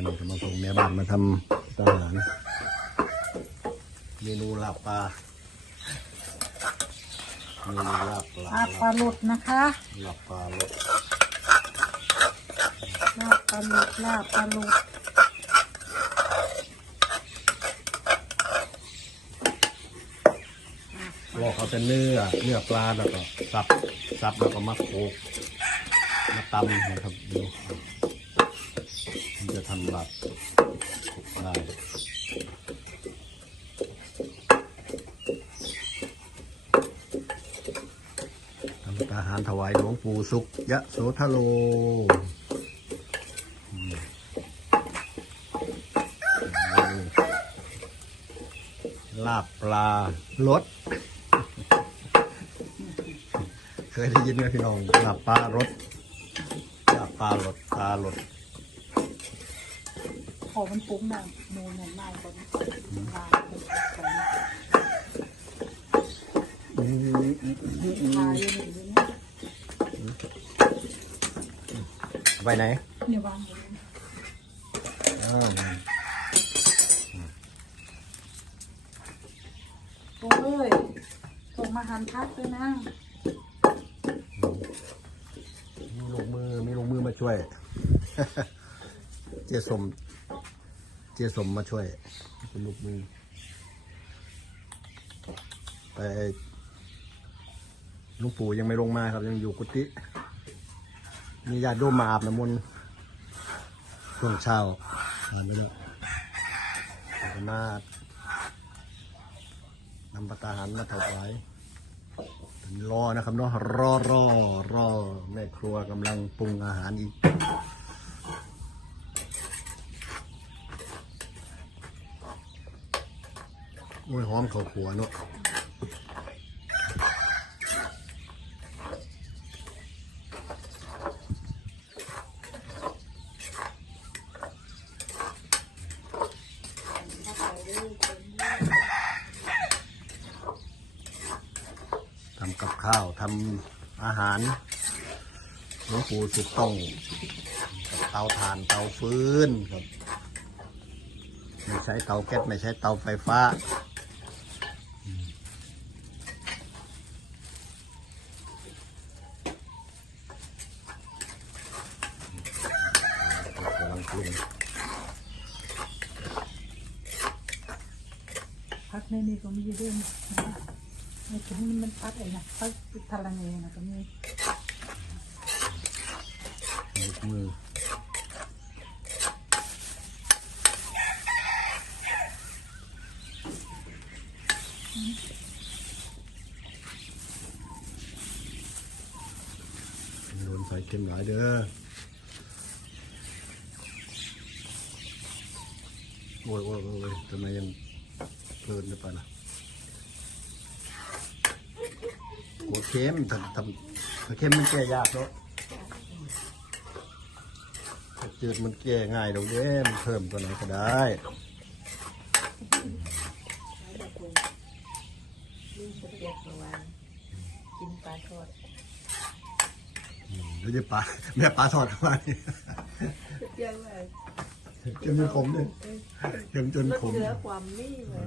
วันนี้ก็มาส่งแม่บ้านมาทำอาหารเมนูลาบปลาเมนูลาบปลาลาบปลาหลุดนะคะลาบปลาลดลาบปลาหลุดลาบปลาหลุดลอกเขาเป็นเนื้อเนื้อปลาแล้วก็สับสับแล้วก็มาโขลกมาตำนะครับดูมันจะ ทำลาบได้ทำอาหารถวายหลวงปู่สุขยะโสธโลลาบปลารสเคยได้ยินไหมพี่น้องลาบปลารสลาบปลารสปลารส อมันปรุงนะนูนเนี่ยน่ายกว่านี้ลาบเป็นของทายอยู่นี่อยู่นี่ไปไหนเนี่ยวางอยู่นี่อ้าวโอ้เอ้ยส่งมาหันพักด้วยนะมีลงมือมีลงมือมาช่วย เจสมเจสมมาช่วยเป็นลูกมือ ไปหลุงปู่ยังไม่ลงมาครับ ยังอยู่กุฏิมีญาติโยมมาอาบน้ำมนต์ช่วงเช้าไม่ได้ก็มา นำปตาหารมาถวายรอนะครับเนาะรอรอรอแม่ครัวกำลังปรุงอาหารอีก อ้ยหอมข้าวขัวเนาะทำกับข้าวทำอาหารหลวงปู่สุกต้องเตาถ่านเตาฟืนครับ ไม่ใช้เตาแก๊สไม่ใช้เตาไฟฟ้าอืม กำลังปรุงพักในนี้ก็มีด้วยนะไอ้ถึงมันพักไอ้นะพักพลังเองนะก็มี ยกมือ โดนใส่เค็มหลายเด้อโอ้ยโอ้ยโอ้ยทำไมยังเพลินได้ปะล่ะโอ้เค็มทำทำถ้าเค็มมันแก้ยากเนาะถ้าจืดมันแก้ง่ายเดี๋ยวเด้มันเพิ่มตัวไหนก็ได้ลูกเปียกระวังกินปลาทอดอืมเดี๋ยวจะปลาแม่ปลาทอดเข้ามานี่เจียวว่า เค็มจนขมเลยเค็มจนลดขม เหลือความนี่เลย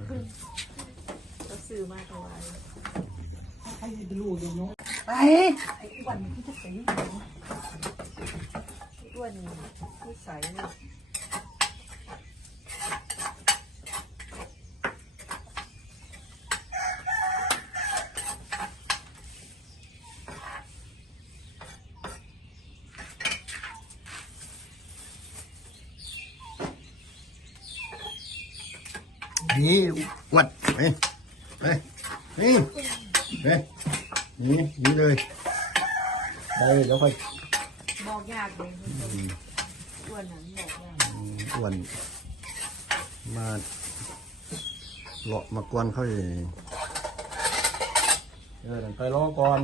ก็ซื้อมาถวายใครจะรู้อยู่เนาะไปไอ้อ้วันที่จะใส่อ้วนนิสัยเนี่ย นี่วัดไปไปนี่ไปนี่นี่เลยได้แล้วค่อยบอกยากเลยอ้วนนั้นบอกยากอ้วนมาเลาะมากวนเขาเองเออไปรอก่อน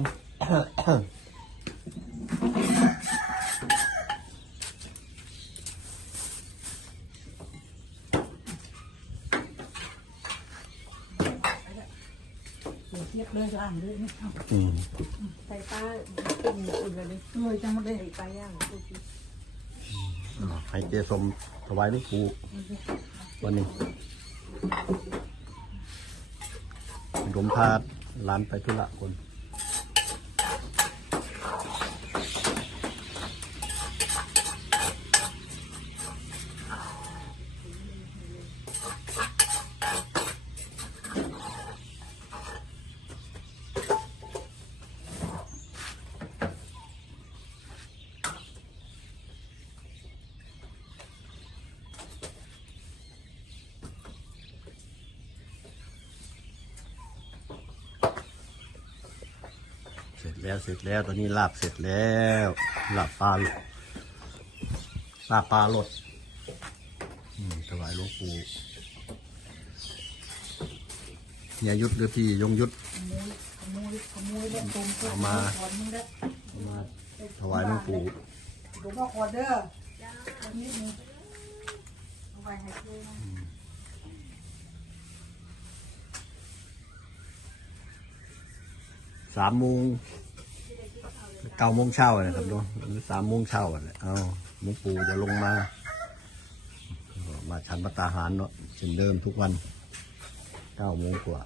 เยวเทียบเลยล่างเลยนี่เอาอืมใส่ป้าเป็นอุ่นเลยเลยจังหมดเลยใส่ป้าย่างอ่าให้เจสมถวายหลูกปูวันนี้ผมพาหลานไปธุระคน แล้วเสร็จแล้วตอนนี้ลาบเสร็จแล้วลาบปลาลาบปลาหลดถวายหลวงปู่เนี่ยยุทธหรือพี่ยงยุทธเอามาถอนมึงแล้วเอามาถวายหลวงปู่หลวงพ่อออเด้อสามโมง เก้าโมงเช้านะครับเนาะหรือสามโมงเช้าอะเนี่ยเอาหลวงปู่จะลงมา มาชันปัตตาหารเนาะเช่นเดิมทุกวันเก้าโมงกว่า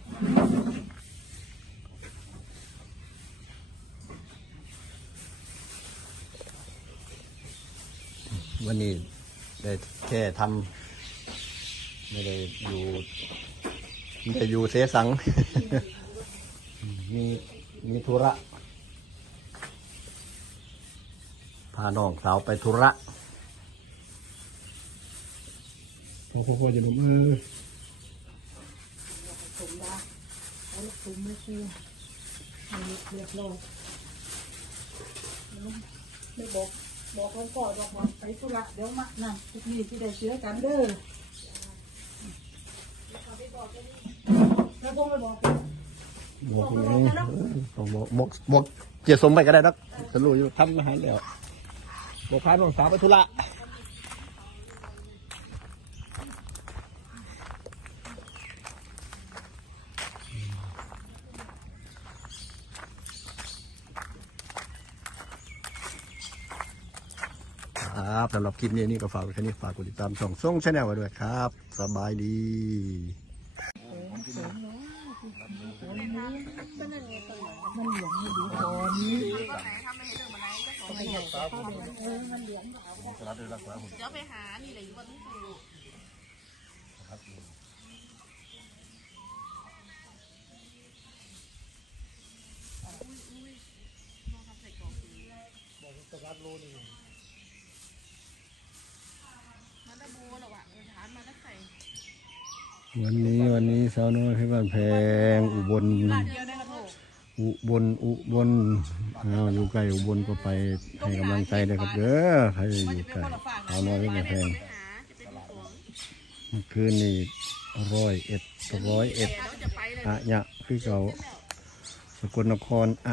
วันนี้ได้แค่ทำไม่ได้อยู่ไม่ได้อยู่เสสัง มีมีธุระ พาน้องสาวไปธุระพอพอพอจะนุ่มเออผมดาเอาลูกตุ้มไม่คือให้เรียบร้อยไม่บอกบอกแล้วก็บอกว่าไปธุระเดี๋ยวมานั่นทุกนี้ที่ได้เชื้อกันเด้อแล้วพวกไม่บอกบอกคุณเองต้องบอกบอกบอกเจียสมไปก็ได้นะสรู้อยู่ทำอาหารแล้ว บอกพาน้องสาวไปธุระครับสำหรับคลิปนี้นี่ก็ฝากไว้แค่นี้ฝากกดติดตามช่องส่งชาแนลไว้ด้วยครับ สบายดี มันเหลืองไม่ดูก่อน เดี๋ยวไปหานี่เลยอยู่ว่าต้องปลูกมันได้บูหรอวะเออถามมาได้ใส่วันนี้วันนี้สาวน้อยให้บ้านแพงอุบล อุบลอุบลเอาอยู่ใกล้อุบลก็ไปให้กำลังใจเลยครับเด้อใครอยู่ใกล้สาวน้อยให้บ้านแพงหาจะเป็นสวงเมื่อคืนนี่ร้อยเอ็ดร้อยเอ็ดแล้วจะไปเลยอะยะคือเก่าสกลนครอะ